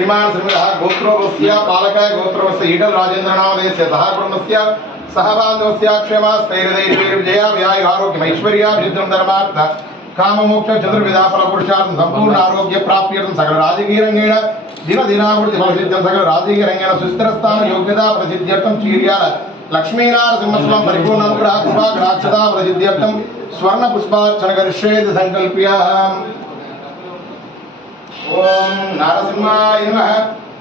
श्रीमान श्रीमदः गोत्रोवस्य पालकाय गोत्रोवस्य ईडल राजेंद्र नामधेयस्य सह कुटुंबस्य सह बांधवस्य क्षेमस्थैर्यधैर्यविजया व्याय आरोग्यमैश्वर्याभिवृद्धिं धर्मार्थ काममोक्ष चतुर्विधा फलपुरुषार्थं संपूर्ण आरोग्य प्राप्त्यर्थं सकल राजकीय रंगेण दिन दिनावृत्ति फलसिद्ध्यं सकल राजकीय रंगेण सुस्थिरस्थान योग्यता प्रसिद्ध्यर्थं चीर्याल लक्ष्मीनारसिंहस्वामी परिपूर्ण अनुग्रह कृपा कटाक्षता प्रसिद्ध्यर्थं स्वर्ण पुष्पार्चन करिष्ये संकल्प्य ओम नारसिंहाय नमः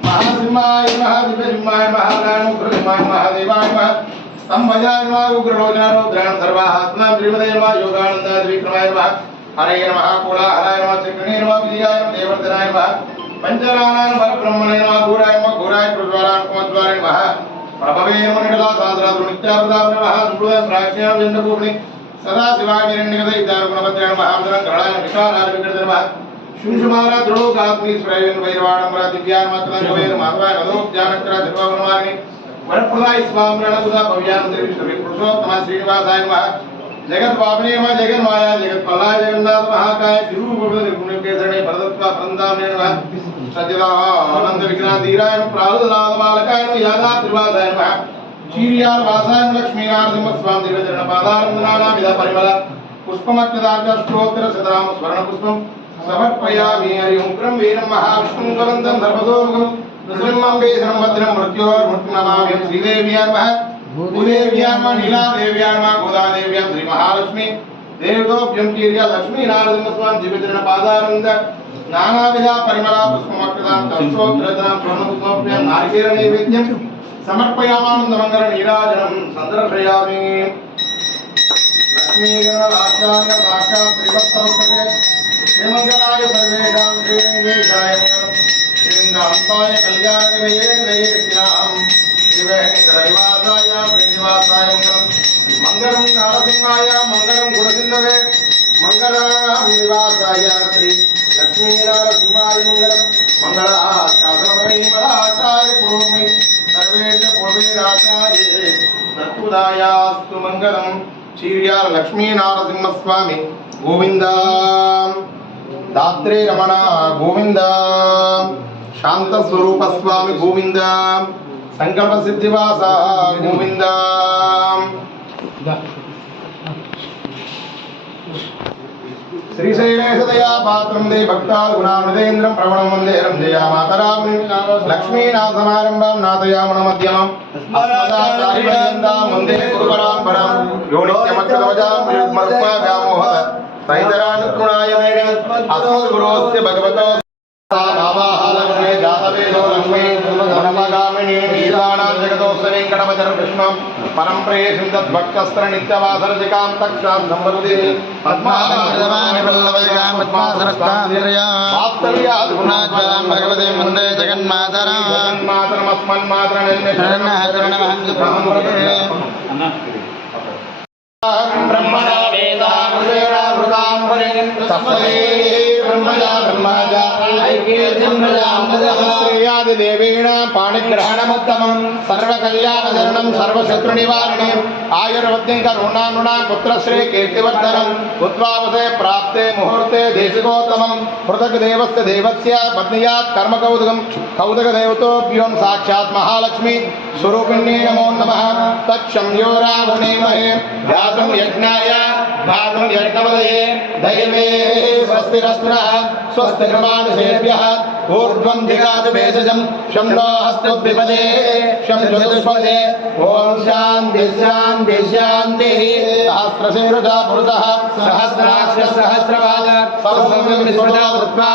महासिंहाय नमः दिव्यसिंहाय नमः नारायणोग्रसिंहाय नमः देवाय नमः स्तंभजाय नमः उग्रलोचनाय रुद्राय सर्वात्मा श्रीमते नमः योगानंदाय विक्रमाय नमः हरे नमः कोलाहलाय नमः चक्रणे नमः विजयाय नमः देवर्धनाय नमः पंचरानाय नमः ब्रह्मणे नमः घोराय प्रज्वालाय कुमद्वाराय नमः प्रभवे नमः निडला साधराधु नित्यावतार नमः दुर्गं प्राज्ञां जन्मभूमि सदा शिवाय निरण्यगत इदारुणवद्राय नमः आमदनं कराय विकाराय विकृत नमः शुंशुमारा द्रोगात्मी स्वयं वैरवाणं दिव्यान मातृ माधवाय नदोप जानकरा धर्मवनमानि वरप्रदाय स्वामरण सुधा भव्यान देवी पुरुषोत्तम श्रीनिवासाय नमः जगत पावने नमः जगत माया जगत प्रलय जगन्नाथ महाकाय तिरुरूप निर्गुण केसरणे परदत्वा परंदामने नमः सज्जदा आनंद विघ्नाधीराय नमः प्रालदनाथ मालकाय नमः यादा त्रिवासाय नमः चीरियार वासाय नमः लक्ष्मीनारसिंह स्वामी दिव्यचरण पादारंदनाना विधा परिमल पुष्पमत्यदार्घ स्तोत्र शतनाम स्वर्ण पुष्पम समर्पयामि हरिं क्रम वीरं महाविष्णुं ज्वलन्तं सर्वतोमुखं नृसिंहं शरणं भद्रं मृत्योर्मृत्युनमामि श्रीदेव्यां नमः भूदेव्यां नमः नीलादेव्यां नमः गोदादेव्यां श्रीमहालक्ष्मी देवतोभ्यं कीर्या लक्ष्मीनारसिंहस्वामी दिव्यचरण पादारविन्द नानाविधा परिमला पुष्पमर्पितां तत्सोत्ररत्नां स्वर्णपुष्पभ्यां नारिकेलनैवेद्यं समर्पयामानन्दमङ्गल नीराजनं सन्दर्शयामि लक्ष्मीगणलास्याय साक्षात् श्रीवत्सवस्तते श्रीमंगलाय सर्वेषां श्रीरङ्गेशाय मंगलम् श्रीरङ्गान्ताय कल्याणनिधये निधयेत्याहं श्रीवेङ्कटनिवासाय श्रीनिवासाय मंगलम् मंगलं नारसिंहाय मंगलं गुणसिन्धवे मंगलं निवासाय श्री लक्ष्मीनारसिंहाय मंगलं मंगलाचार्य पुरोमि सर्वेश पूर्वेराचार्ये सत्पुदायास्तु मंगलं चीर्यार लक्ष्मीनारसिंहस्वामी गोविंदा दात्रे रमण गोविंद शांत स्वरूप स्वामी गोविंद संकल्प सिद्धिवास गोविंद श्रीशैलेशदया पात्रं दे भक्ताल गुणानुदेन्द्रं प्रवणं वन्दे रंजया मातरां लक्ष्मीनाथसमारम्भां नाथयामः मध्यमम् अस्मदाचार्यपर्यन्तां वन्दे गुरुपरम्परां यो नित्यमच्युतवचां युग्मरुक्माव्यामोहत सैतरानुगुणाय मेने अस्मद्गुरोस्य भगवतो नामाहालक्ष्मी जातवेदो लक्ष्मी गुणमगामिनी ईशानां जगतोऽस्य वेङ्कटवचन कृष्णं परं प्रेयसीं तद्भक्तस्त्र नित्यवासरजिकां तक्षां सम्पदे पद्मासनमानि पल्लवैकां पद्मासनस्तान्द्रयां वास्तव्यात् गुणाचां भगवते वन्दे जगन्मातरां ब्रह्मणा वेदामृतां परेण तस्मै ब्रह्मजा ब्रह्मजा श्रेयादिदेवेण पाणिग्रहणमुत्तमं सर्वकल्याणचरणं सर्वशत्रुनिवारणं आयुर्वद्यं करुणानुना पुत्रश्री कीर्तिवर्धनम् उद्वावसे प्राप्ते मुहूर्ते देशिकोत्तमं पृथग्देवस्य देवस्य पत्न्यात् कर्मकौतुकं कौतुकदेवतोभ्यों साक्षात् महालक्ष्मी स्वरूपिण्ये नमो नमः तत्संयो रावणेमहे ध्यातुं यज्ञाय भागं यज्ञपदये दैवे स्वस्तिरस्त्रः स्वस्तिर्मानुषेभ्यः ऊर्ध्वं दिगातु भेषजं शं नो हस्तोद्विपदे शं चतुष्पदे ॐ शान्ति शान्ति शान्तिः सहस्रशीर्षा पुरुषः सहस्राक्ष सहस्रपाद सर्वं विस्मृता वृत्वा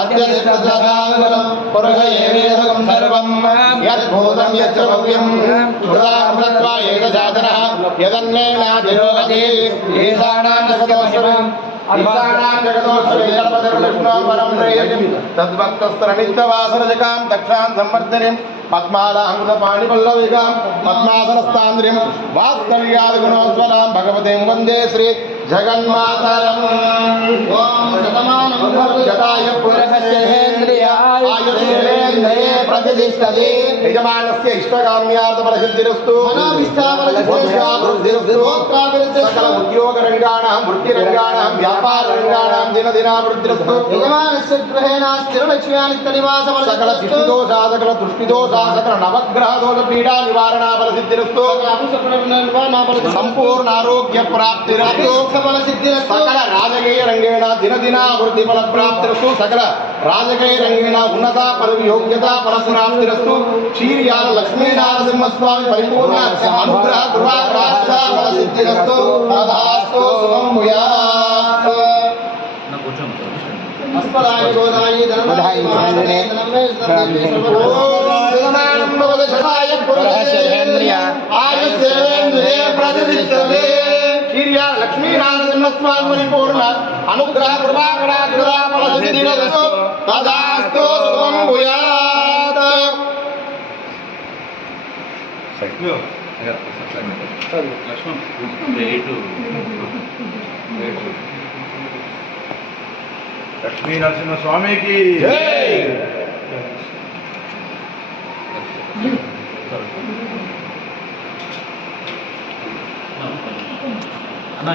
अद्यतिष्ठसदानन्दं पुरुष एवेदकं सर्वं यद्भूतं यच्च भव्यं कृतामृत्वा एकजातनः यदन्नेनाधिरोहति ईशानां जगतोऽस्मिन् ईशानां जगतोऽस्मिन् परं प्रेयसीं तद्भक्तस्तरणित्यवासरजकां दक्षां संवर्धनीं पद्मालाहृतपाणिपल्लविकां पद्मासनस्तान्द्रिं वात्सल्यादिगुणोज्ज्वलां भगवतीं वन्दे श्री जगन्मातरम् ॐ शतमानं जटाय पुरुषेन्द्रियाय सर्वेन्द्रिये प्रतिष्ठते यजमानस्य इष्टकाम्यार्थफलसिद्धिरस्तु सकल उद्योगरङ्गाणां वृत्तिरङ्गाणां व्यापाररङ्गाणां दिनदिनाभिवृद्धिरस्तु यजमानस्य गृहेण स्थिरलक्ष्म्यानित्यनिवासः सकल तिष्ठिदोषा सकल तुष्टिदोषा सकल नवग्रहदोषपीडा निवारणाफलसिद्धिरस्तु संपूर्ण आरोग्य प्राप्तिरस्तु सकल राजकीय रंगेण दिनदिनाभिवृद्धिफल प्राप्तिरस्तु सकल राजकीय रंगेण उन्नता पदवी योग्यता फल प्राप्तिरस्तु क्षीर्याल लक्ष्मीनारसिंहस्वामी परिपूर्ण अनुग्रह कृपाकटाक्षा फलसिद्धिरस्तु तथास्तु शुभं भूयात् अस्मदाय गोदाय धनदाय महाधने धनमेश्वरानंद वदशताय पुरुषेन्द्रिय आयुष्येन्द्रिये प्रतिष्ठते क्षीर्या लक्ष्मीनारसिंहस्वामी परिपूर्ण अनुग्रह कृपाकटाक्षा फलसिद्धिरस्तु तथास्तु शुभं भूयात् లక్ష్మీ నరసింహ స్వామికి అన్న